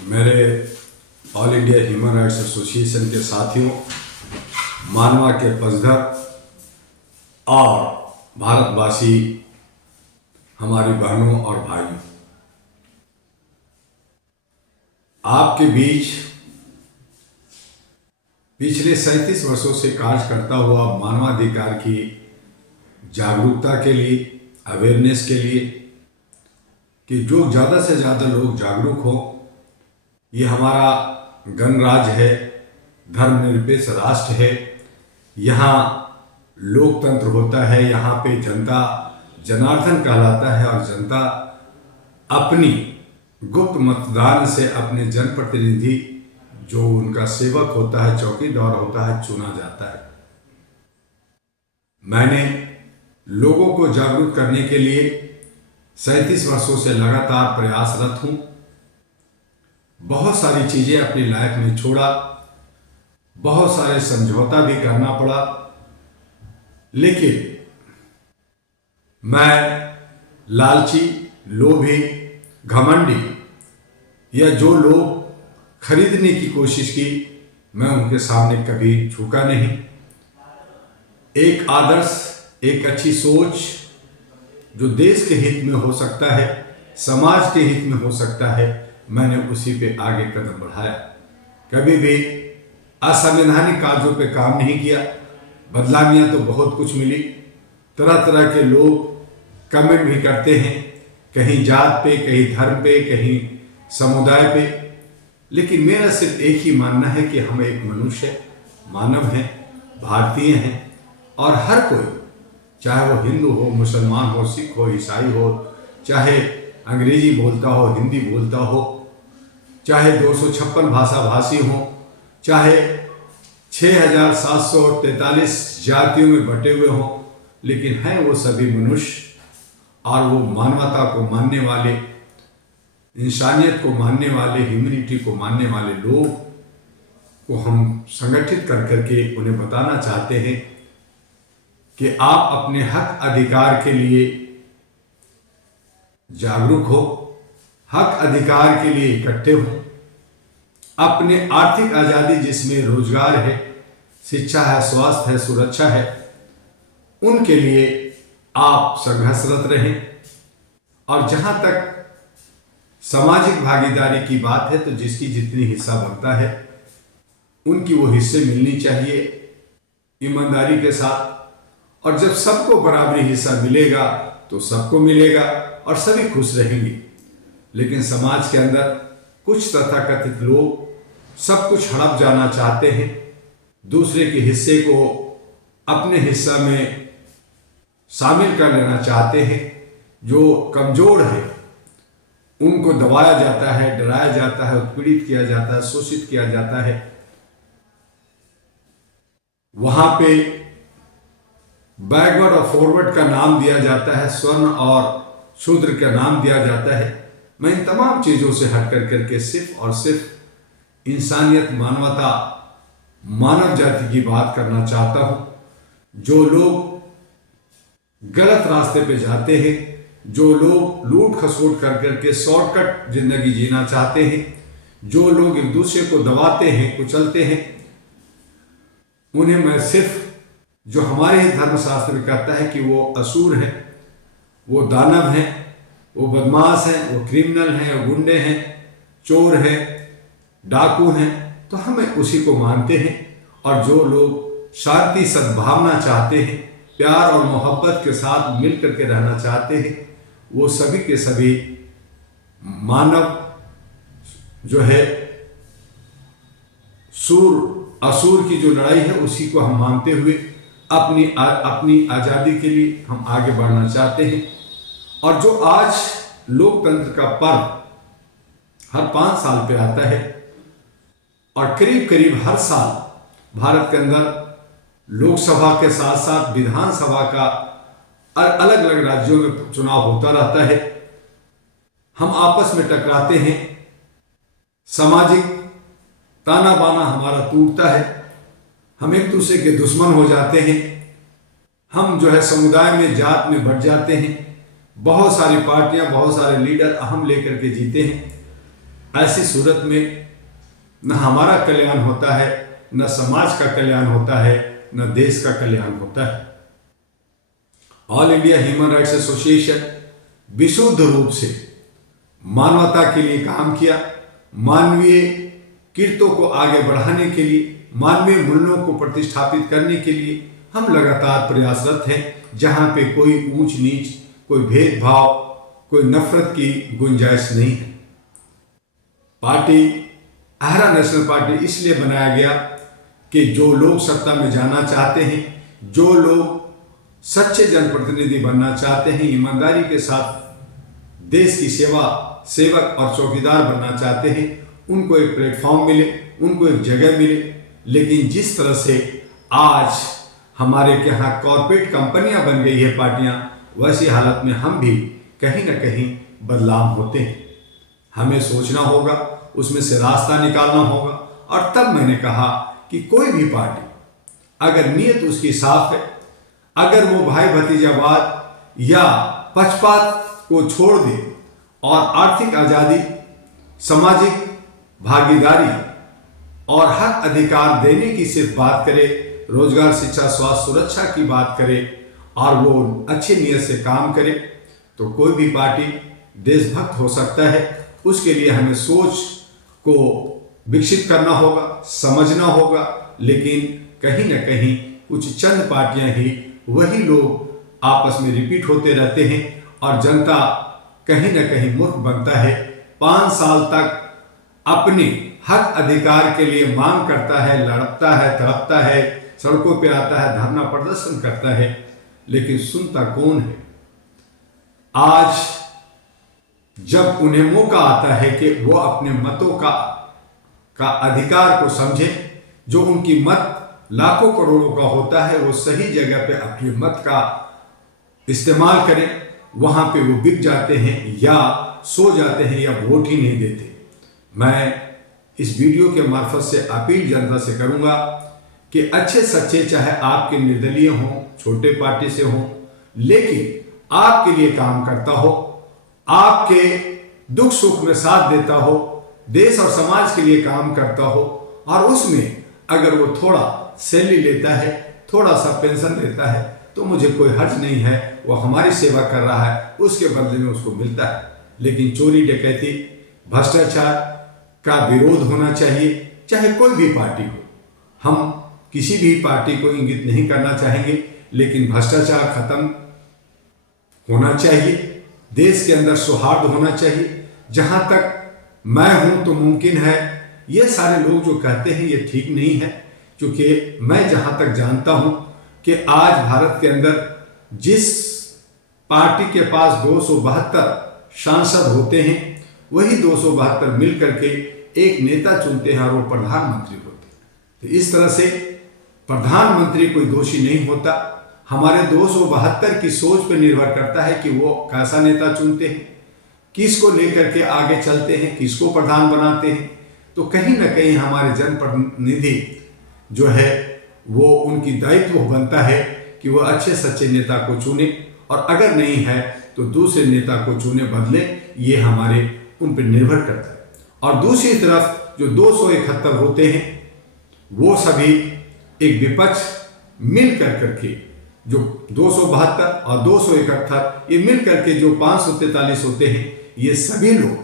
मेरे all India human rights association के साथियों, मानवा के पसधर और भारतवासी हमारी बहनों और भाइयों, आपके बीच पिछले 37 वर्षों से कार्य करता हुआ मानवाधिकार की जागरूकता के लिए, अवेयरनेस के लिए, कि जो ज़्यादा से ज़्यादा लोग जागरूक हों। ये हमारा गणराज्य है, धर्मनिरपेक्ष राष्ट्र है, यहाँ लोकतंत्र होता है, यहाँ पे जनता जनार्दन कहलाता है और जनता अपनी गुप्त मतदान से अपने जनप्रतिनिधि जो उनका सेवक होता है, चौकीदार होता है, चुना जाता है। मैंने लोगों को जागरूक करने के लिए 37 वर्षों से लगातार प्रयासरत हूँ। बहुत सारी चीज़ें अपनी लाइफ में छोड़ा, बहुत सारे समझौता भी करना पड़ा, लेकिन मैं लालची, लोभी, घमंडी या जो लोग खरीदने की कोशिश की, मैं उनके सामने कभी झुका नहीं। एक आदर्श, एक अच्छी सोच जो देश के हित में हो सकता है, समाज के हित में हो सकता है, मैंने उसी पे आगे कदम बढ़ाया। कभी भी असंवैधानिक कार्यों पे काम नहीं किया। बदलामियाँ तो बहुत कुछ मिली, तरह तरह के लोग कमेंट भी करते हैं, कहीं जात पे, कहीं धर्म पे, कहीं समुदाय पे, लेकिन मेरा सिर्फ एक ही मानना है कि हम एक मनुष्य, मानव हैं, भारतीय हैं, और हर कोई, चाहे वो हिंदू हो, मुसलमान हो, सिख हो, ईसाई हो, चाहे अंग्रेजी बोलता हो, हिंदी बोलता हो, चाहे 256 भाषा भाषी हो, चाहे 6743 जातियों में बटे हुए हों, लेकिन हैं वो सभी मनुष्य, और वो मानवता को मानने वाले, इंसानियत को मानने वाले, ह्यूमैनिटी को मानने वाले लोग को हम संगठित कर करके उन्हें बताना चाहते हैं कि आप अपने हक अधिकार के लिए जागरूक हो, हक अधिकार के लिए इकट्ठे हो। अपने आर्थिक आज़ादी जिसमें रोजगार है, शिक्षा है, स्वास्थ्य है, सुरक्षा है, उनके लिए आप संघर्षरत रहें। और जहां तक सामाजिक भागीदारी की बात है, तो जिसकी जितनी हिस्सा बनता है उनकी वो हिस्से मिलनी चाहिए ईमानदारी के साथ। और जब सबको बराबरी हिस्सा मिलेगा तो सबको मिलेगा और सभी खुश रहेंगे। लेकिन समाज के अंदर कुछ तथाकथित लोग सब कुछ हड़प जाना चाहते हैं, दूसरे के हिस्से को अपने हिस्सा में शामिल कर लेना चाहते हैं। जो कमजोर है उनको दबाया जाता है, डराया जाता है, उत्पीड़ित किया जाता है, शोषित किया जाता है। वहां पे बैकवर्ड और फॉरवर्ड का नाम दिया जाता है, स्वर्ण और शूद्र का नाम दिया जाता है। मैं इन तमाम चीजों से हट कर करके सिर्फ और सिर्फ इंसानियत, मानवता, मानव जाति की बात करना चाहता हूं। जो लोग गलत रास्ते पे जाते हैं, जो लोग लूट खसोट कर करके शॉर्टकट जिंदगी जीना चाहते हैं, जो लोग एक दूसरे को दबाते हैं, कुचलते हैं, उन्हें मैं सिर्फ, जो हमारे ही धर्मशास्त्र में कहता है कि वो असुर है, वो दानव हैं, वो बदमाश हैं, वो क्रिमिनल हैं, वो गुंडे हैं, चोर हैं, डाकू हैं, तो हमें उसी को मानते हैं। और जो लोग शांति, सद्भावना चाहते हैं, प्यार और मोहब्बत के साथ मिल करके रहना चाहते हैं, वो सभी के सभी मानव जो है, सूर असुर की जो लड़ाई है उसी को हम मानते हुए अपनी आज़ादी के लिए हम आगे बढ़ना चाहते हैं। और जो आज लोकतंत्र का पर्व हर 5 साल पे आता है, और करीब करीब हर साल भारत के अंदर लोकसभा के साथ साथ विधानसभा का अलग अलग राज्यों में चुनाव होता रहता है। हम आपस में टकराते हैं, सामाजिक ताना बाना हमारा टूटता है, हम एक दूसरे के दुश्मन हो जाते हैं, हम जो है समुदाय में, जात में बढ़ जाते हैं। बहुत सारी पार्टियां, बहुत सारे लीडर अहम लेकर के जीते हैं, ऐसी सूरत में न हमारा कल्याण होता है, न समाज का कल्याण होता है, न देश का कल्याण होता है। All India human rights association विशुद्ध रूप से मानवता के लिए काम किया, मानवीय कीर्तों को आगे बढ़ाने के लिए, मानवीय मूल्यों को प्रतिष्ठापित करने के लिए हम लगातार प्रयासरत हैं। जहां पे कोई ऊंच नीच, कोई भेदभाव, कोई नफरत की गुंजाइश नहीं है। पार्टी आहरा नेशनल पार्टी इसलिए बनाया गया कि जो लोग सत्ता में जाना चाहते हैं, जो लोग सच्चे जनप्रतिनिधि बनना चाहते हैं, ईमानदारी के साथ देश की सेवक और चौकीदार बनना चाहते हैं, उनको एक प्लेटफॉर्म मिले, उनको एक जगह मिले। लेकिन जिस तरह से आज हमारे यहाँ कॉर्पोरेट कंपनियां बन गई है पार्टियां, वैसी हालत में हम भी कहीं ना कहीं बदलाव होते हैं। हमें सोचना होगा, उसमें से रास्ता निकालना होगा। और तब मैंने कहा कि कोई भी पार्टी अगर नीयत उसकी साफ है, अगर वो भाई भतीजावाद या पक्षपात को छोड़ दे और आर्थिक आज़ादी, सामाजिक भागीदारी और हक अधिकार देने की सिर्फ बात करे, रोजगार, शिक्षा, स्वास्थ्य, सुरक्षा की बात करे और वो अच्छी नीयत से काम करे, तो कोई भी पार्टी देशभक्त हो सकता है। उसके लिए हमें सोच को विकसित करना होगा, समझना होगा। लेकिन कहीं ना कहीं कुछ चंद पार्टियां ही, वही लोग आपस में रिपीट होते रहते हैं और जनता कहीं ना कहीं मूर्ख बनता है। 5 साल तक अपने हक अधिकार के लिए मांग करता है, लड़ता है, तड़पता है, सड़कों पे आता है, धरना प्रदर्शन करता है, लेकिन सुनता कौन है? आज जब उन्हें मौका आता है कि वो अपने मतों का अधिकार को समझे, जो उनकी मत लाखों करोड़ों का होता है, वो सही जगह पे अपने मत का इस्तेमाल करें, वहां पे वो बिक जाते हैं या सो जाते हैं या वोट ही नहीं देते। मैं इस वीडियो के मार्फत से अपील जनता से करूंगा कि अच्छे सच्चे, चाहे आपके निर्दलीय हों, छोटे पार्टी से हों, लेकिन आपके लिए काम करता हो, आपके दुख सुख में साथ देता हो, देश और समाज के लिए काम करता हो, और उसमें अगर वो थोड़ा सैलरी लेता है, थोड़ा सा पेंशन लेता है, तो मुझे कोई हर्ज नहीं है। वो हमारी सेवा कर रहा है, उसके बदले में उसको मिलता है। लेकिन चोरी, डकैती, भ्रष्टाचार का विरोध होना चाहिए, चाहे कोई भी पार्टी हो। हम किसी भी पार्टी को इंगित नहीं करना चाहेंगे, लेकिन भ्रष्टाचार खत्म होना चाहिए। देश के अंदर सौहार्द होना चाहिए। जहां तक मैं हूं तो मुमकिन है। ये सारे लोग जो कहते हैं ये ठीक नहीं है, क्योंकि मैं जहां तक जानता हूं कि आज भारत के अंदर जिस पार्टी के पास 272 सांसद होते हैं, वही 272 मिल करके एक नेता चुनते हैं और वो प्रधानमंत्री होते हैं। तो इस तरह से प्रधानमंत्री कोई दोषी नहीं होता। हमारे 272 की सोच पर निर्भर करता है कि वो कैसा नेता चुनते हैं, किसको लेकर के आगे चलते हैं, किसको प्रधान बनाते हैं। तो कहीं ना कहीं हमारे जनप्रतिनिधि जो है वो उनकी दायित्व बनता है कि वो अच्छे सच्चे नेता को चुने, और अगर नहीं है तो दूसरे नेता को चुने, बदले। ये हमारे उन पर निर्भर करता है। और दूसरी तरफ जो 271 होते हैं, वो सभी एक विपक्ष मिल करके, जो 272 और 271 ये मिल करके जो 543 होते हैं, ये सभी लोग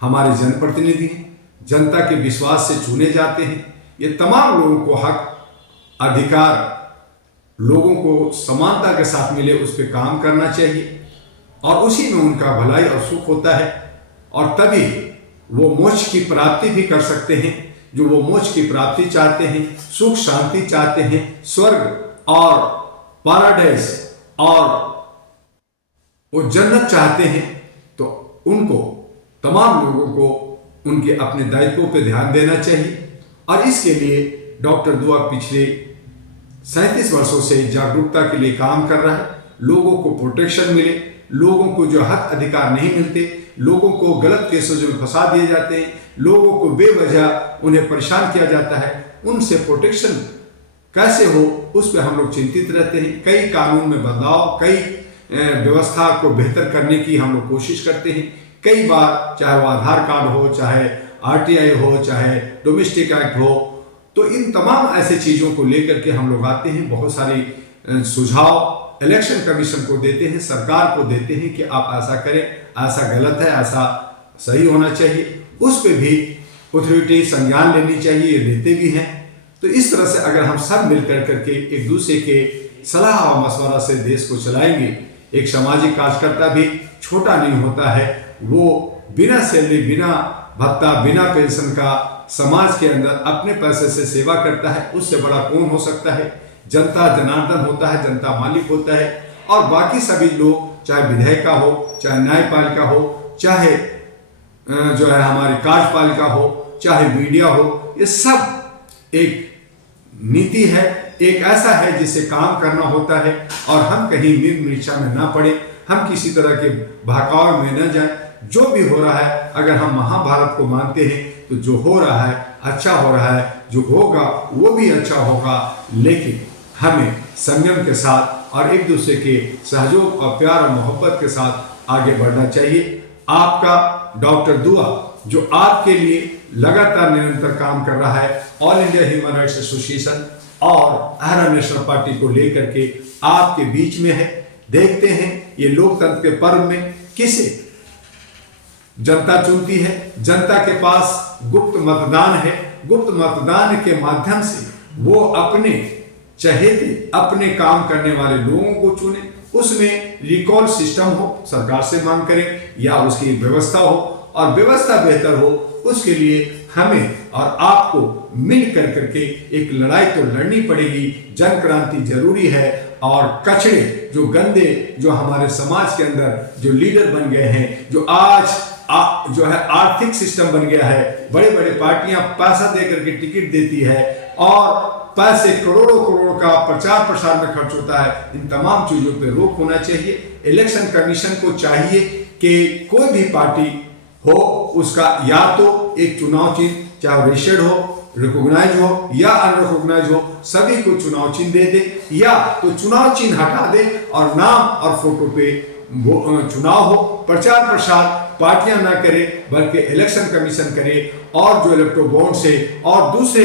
हमारे जनप्रतिनिधि हैं, जनता के विश्वास से चुने जाते हैं। ये तमाम लोगों को हक अधिकार, लोगों को समानता के साथ मिले, उस पर काम करना चाहिए, और उसी में उनका भलाई और सुख होता है। और तभी वो मोक्ष की प्राप्ति भी कर सकते हैं। जो वो मोक्ष की प्राप्ति चाहते हैं, सुख शांति चाहते हैं, स्वर्ग और पैराडाइज और वो जन्नत चाहते हैं, तो उनको, तमाम लोगों को उनके अपने दायित्वों पर ध्यान देना चाहिए। और इसके लिए डॉक्टर दुआ पिछले 37 वर्षों से जागरूकता के लिए काम कर रहा है। लोगों को प्रोटेक्शन मिले, लोगों को जो हक अधिकार नहीं मिलते, लोगों को गलत केसों में फंसा दिए जाते हैं, लोगों को बेवजह उन्हें परेशान किया जाता है, उनसे प्रोटेक्शन कैसे हो, उस पर हम लोग चिंतित रहते हैं। कई कानून में बदलाव, कई व्यवस्था को बेहतर करने की हम लोग कोशिश करते हैं। कई बार चाहे वो आधार कार्ड हो, चाहे RTI हो, चाहे डोमेस्टिक एक्ट हो, तो इन तमाम ऐसे चीज़ों को लेकर के हम लोग आते हैं, बहुत सारी सुझाव इलेक्शन कमीशन को देते हैं, सरकार को देते हैं कि आप ऐसा करें, ऐसा गलत है, ऐसा सही होना चाहिए। उस पर भी अथॉरिटी संज्ञान लेनी चाहिए, ये लेते भी हैं। तो इस तरह से अगर हम सब मिलकर करके एक दूसरे के सलाह और मशवरा से देश को चलाएंगे, एक सामाजिक कार्यकर्ता भी छोटा नहीं होता है, वो बिना सैलरी, बिना भत्ता, बिना पेंशन का समाज के अंदर अपने पैसे से सेवा करता है, उससे बड़ा कौन हो सकता है। जनता जनार्दन होता है, जनता मालिक होता है, और बाकी सभी लोग, चाहे विधायिका हो, चाहे न्यायपालिका हो, चाहे जो है हमारी कार्यपालिका हो, चाहे मीडिया हो, ये सब एक नीति है, एक ऐसा है जिससे काम करना होता है, और हम कहीं मिर्चा में ना पड़े, हम किसी तरह के बहकाव में न जाएं। जो भी हो रहा है, अगर हम महाभारत को मानते हैं तो जो हो रहा है अच्छा हो रहा है, जो होगा वो भी अच्छा होगा, लेकिन हमें संयम के साथ और एक दूसरे के सहयोग और प्यार और मोहब्बत के साथ आगे बढ़ना चाहिए। आपका डॉक्टर दुआ जो आपके लिए लगातार निरंतर काम कर रहा है, all India human rights association और अहरा नेशनल पार्टी को लेकर के आपके बीच में है। देखते हैं ये लोकतंत्र के पर्व में किसे जनता चुनती है। जनता के पास गुप्त मतदान है, गुप्त मतदान के माध्यम से वो अपने चहेते, अपने काम करने वाले लोगों को चुने। उसमें रिकॉल सिस्टम हो, सरकार से मांग करें, या उसकी व्यवस्था हो, और व्यवस्था बेहतर हो, उसके लिए हमें और आपको मिल कर करके एक लड़ाई तो लड़नी पड़ेगी। जन क्रांति जरूरी है, और कचरे जो गंदे जो हमारे समाज के अंदर जो लीडर बन गए हैं, जो आज जो है आर्थिक सिस्टम बन गया है, बड़े बड़े पार्टियां पैसा दे करके टिकट देती है, और पैसे करोड़ों करोड़ का प्रचार प्रसार में खर्च होता है। इन तमाम चीजों पे रोक होना चाहिए। इलेक्शन कमीशन को चाहिए कि कोई भी पार्टी हो, उसका या तो एक चुनाव चिन्ह, चाहे रजिस्टर्ड हो, रिकॉग्नाइज हो या अनरिकॉग्नाइज हो, सभी को चुनाव चिन्ह दे दे, या तो चुनाव चिन्ह हटा दे और नाम और फोटो पे चुनाव हो। प्रचार प्रसार पार्टियां ना करे, बल्कि इलेक्शन कमीशन करे, और जो इलेक्ट्रो बॉन्ड से और दूसरे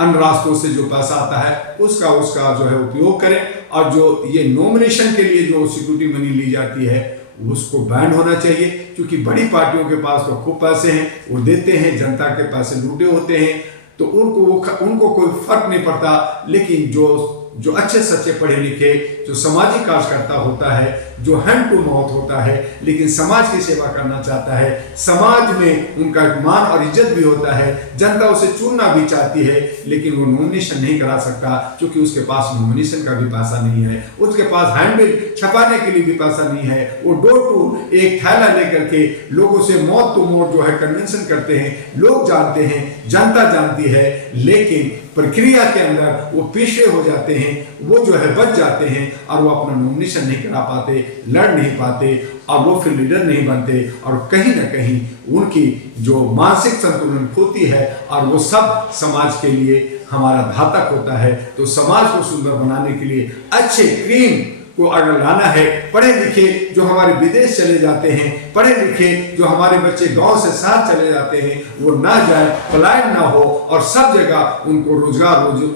अन्य रास्तों से जो पैसा आता है उसका जो है उपयोग करें। और जो ये नॉमिनेशन के लिए जो सिक्योरिटी मनी ली जाती है उसको बैन होना चाहिए, क्योंकि बड़ी पार्टियों के पास तो खूब पैसे हैं, वो देते हैं, जनता के पैसे लूटे होते हैं, तो उनको कोई फर्क नहीं पड़ता। लेकिन जो अच्छे सच्चे पढ़े लिखे, जो सामाजिक कार्यकर्ता होता है, जो हैंड टू माउथ होता है, लेकिन समाज की सेवा करना चाहता है, समाज में उनका मान और इज्जत भी होता है, जनता उसे चुनना भी चाहती है, लेकिन वो नॉमिनेशन नहीं करा सकता, क्योंकि उसके पास नॉमिनेशन का भी पैसा नहीं है, उसके पास हैंडबिल छपाने के लिए भी पैसा नहीं है। वो डोर टू एक थैला लेकर के लोगों से मौत तो मौत जो है कन्वेंशन करते हैं। लोग जानते हैं, जनता जानती है, लेकिन प्रक्रिया के अंदर वो पीछे हो जाते हैं, वो जो है बच जाते हैं, और वो अपना नॉमिनेशन नहीं करा पाते, लड़ नहीं पाते, और वो फिर लीडर नहीं बनते, और कहीं ना कहीं उनकी जो मानसिक संतुलन खोती है, और वो सब समाज के लिए हमारा घातक होता है। तो समाज को सुंदर बनाने के लिए अच्छे क्रीम को अगर लाना है, पढ़े लिखे जो हमारे विदेश चले जाते हैं, पढ़े लिखे जो हमारे बच्चे गांव से शहर चले जाते हैं, वो ना जाए, पलायन ना हो, और सब जगह उनको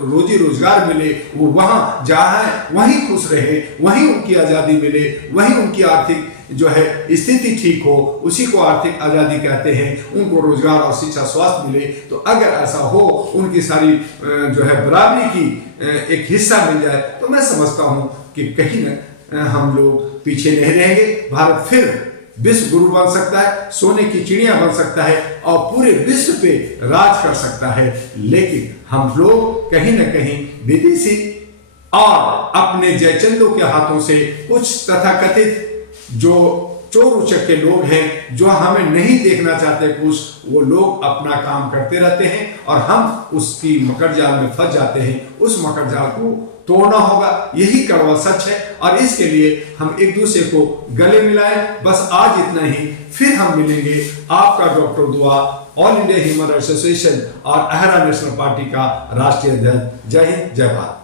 रोजी रोजगार मिले, वो वहाँ जाए, वहीं खुश रहे, वहीं उनकी आज़ादी मिले, वहीं उनकी आर्थिक जो है स्थिति ठीक हो, उसी को आर्थिक आज़ादी कहते हैं। उनको रोजगार और शिक्षा स्वास्थ्य मिले। तो अगर ऐसा हो, उनकी सारी जो है बराबरी की एक हिस्सा मिल जाए, तो मैं समझता हूँ कि कहीं न हम लोग पीछे नहीं रहेंगे। भारत फिर विश्व गुरु बन सकता है, सोने की चिड़िया बन सकता है, और पूरे विश्व पे राज कर सकता है। लेकिन हम लोग कहीं न कहीं विदेशी और अपने जयचंदों के हाथों से कुछ तथाकथित जो चोर उचक्के लोग हैं, जो हमें नहीं देखना चाहते कुछ, वो लोग अपना काम करते रहते हैं, और हम उसकी मकर जाल में फंस जाते हैं। उस मकर जाल को तोड़ना होगा, यही कड़वा सच है, और इसके लिए हम एक दूसरे को गले मिलाएं। बस आज इतना ही, फिर हम मिलेंगे। आपका डॉक्टर दुआ, all India human rights association और अहरा नेशनल पार्टी का राष्ट्रीय अध्यक्ष। जय हिंद, जय भारत।